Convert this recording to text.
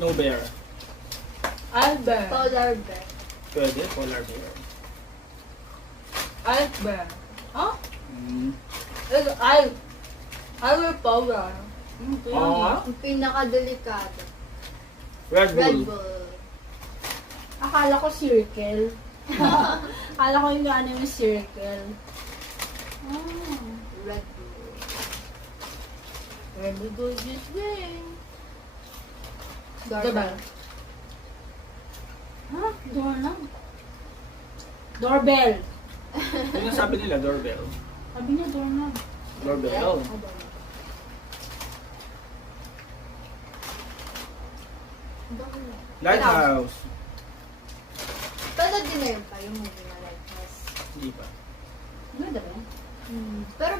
Snow bear. Albert. Polar bear. Pwede, polar bear. Albert. Huh? Mm. Albert Polar. Oo nga. Ang pinakadelikado. Red Red Bull. Bull. Akala ko circle. Akala ko yung gano'n yung circle. Red Bull. Where we go this way? Doorbell. Diba? Ha? Door lang. Doorbell. Yun ang sabi nila, doorbell. Sabi niya door lang. Doorbell. Lighthouse. Panood din na yun pa yung movie na Lighthouse. Hindi pa. Ano ba yun? Pero